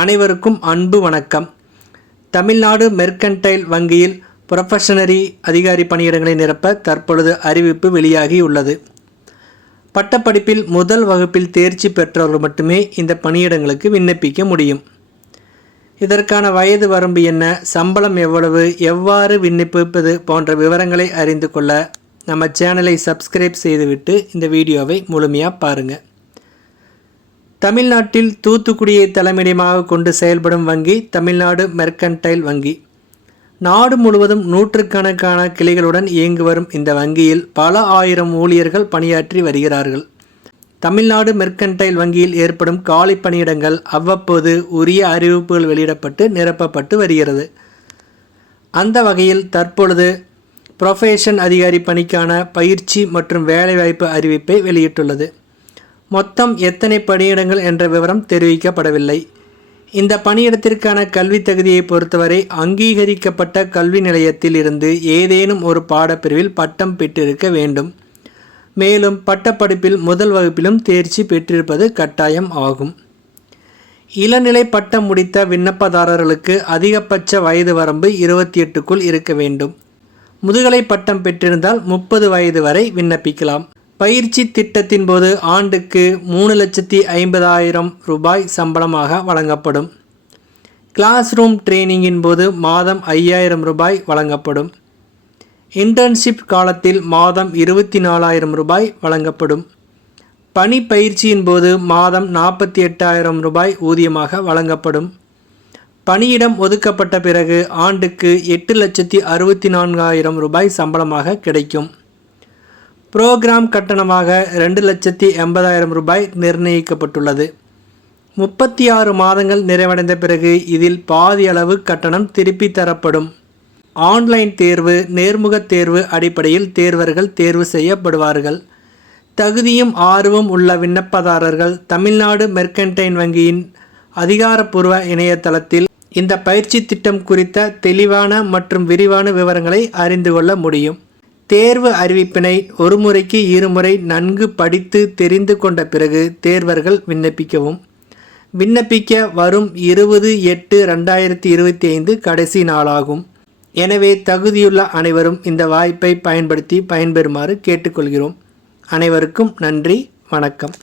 அனைவருக்கும் அன்பு வணக்கம். தமிழ்நாடு மெர்கன்டைல் வங்கியில் புரொஃபஷனரி அதிகாரி பணியிடங்களை நிரப்ப தற்பொழுது அறிவிப்பு வெளியாகியுள்ளது. பட்டப்படிப்பில் முதல் வகுப்பில் தேர்ச்சி பெற்றவர்கள் மட்டுமே இந்த பணியிடங்களுக்கு விண்ணப்பிக்க முடியும். இதற்கான வயது வரம்பு என்ன, சம்பளம் எவ்வளவு, எவ்வாறு விண்ணப்பிப்பது போன்ற விவரங்களை அறிந்து கொள்ள நம்ம சேனலை சப்ஸ்கிரைப் செய்துவிட்டு இந்த வீடியோவை முழுமையாக பாருங்கள். தமிழ்நாட்டில் தூத்துக்குடியை தலைமையிடமாக கொண்டு செயல்படும் வங்கி தமிழ்நாடு மெர்கன்டைல் வங்கி. நாடு முழுவதும் நூற்றுக்கணக்கான கிளைகளுடன் இயங்கி வரும் இந்த வங்கியில் பல ஆயிரம் ஊழியர்கள் பணியாற்றி வருகிறார்கள். தமிழ்நாடு மெர்கன்டைல் வங்கியில் ஏற்படும் காலி பணியிடங்கள் அவ்வப்போது உரிய அறிவிப்புகள் வெளியிடப்பட்டு நிரப்பப்பட்டு வருகிறது. அந்த வகையில் தற்பொழுது புரொஃபஷன் அதிகாரி பணிக்கான பயிற்சி மற்றும் வேலைவாய்ப்பு அறிவிப்பை வெளியிட்டுள்ளது. மொத்தம் எத்தனை பணியிடங்கள் என்ற விவரம் தெரிவிக்கப்படவில்லை. இந்த பணியிடத்திற்கான கல்வி தகுதியை பொறுத்தவரை அங்கீகரிக்கப்பட்ட கல்வி நிலையத்தில் இருந்து ஏதேனும் ஒரு பாடப்பிரிவில் பட்டம் பெற்றிருக்க வேண்டும். மேலும் பட்டப்படிப்பில் முதல் வகுப்பிலும் தேர்ச்சி பெற்றிருப்பது கட்டாயம் ஆகும். இளநிலை பட்டம் முடித்த விண்ணப்பதாரர்களுக்கு அதிகபட்ச வயது வரம்பு 28க்குள் இருக்க வேண்டும். முதுகலை பட்டம் பெற்றிருந்தால் 30 வயது வரை விண்ணப்பிக்கலாம். பயிற்சி திட்டத்தின் போது ஆண்டுக்கு 3,50,000 ரூபாய் சம்பளமாக வழங்கப்படும். கிளாஸ் ரூம் ட்ரெயினிங்கின் போது மாதம் 5,000 ரூபாய் வழங்கப்படும். இன்டர்ன்ஷிப் காலத்தில் மாதம் 24,000 ரூபாய் வழங்கப்படும். பணி பயிற்சியின் போது மாதம் 48,000 ரூபாய் ஊதியமாக வழங்கப்படும். பணியிடம் ஒதுக்கப்பட்ட பிறகு ஆண்டுக்கு 8,64,000 ரூபாய் சம்பளமாக கிடைக்கும். புரோகிராம் கட்டணமாக 2,80,000 ரூபாய் நிர்ணயிக்கப்பட்டுள்ளது. 36 மாதங்கள் நிறைவடைந்த பிறகு இதில் பாதி அளவு கட்டணம் திருப்பி தரப்படும். ஆன்லைன் தேர்வு, நேர்முகத் தேர்வு அடிப்படையில் தேர்வர்கள் தேர்வு செய்யப்படுவார்கள். தகுதியும் ஆர்வம் உள்ள விண்ணப்பதாரர்கள் தமிழ்நாடு மெர்கன்டைல் வங்கியின் அதிகாரப்பூர்வ இணையதளத்தில் இந்த பயிற்சி திட்டம் குறித்த தெளிவான மற்றும் விரிவான விவரங்களை அறிந்து கொள்ள முடியும். தேர்வு அறிவிப்பினை ஒரு முறைக்கு இருமுறை நன்கு படித்து தெரிந்து கொண்ட பிறகு தேர்வர்கள் விண்ணப்பிக்கவும். விண்ணப்பிக்க வரும் 20/8/2025 கடைசி நாளாகும். எனவே தகுதியுள்ள அனைவரும் இந்த வாய்ப்பை பயன்படுத்தி பயன்பெறுமாறு கேட்டுக்கொள்கிறோம். அனைவருக்கும் நன்றி, வணக்கம்.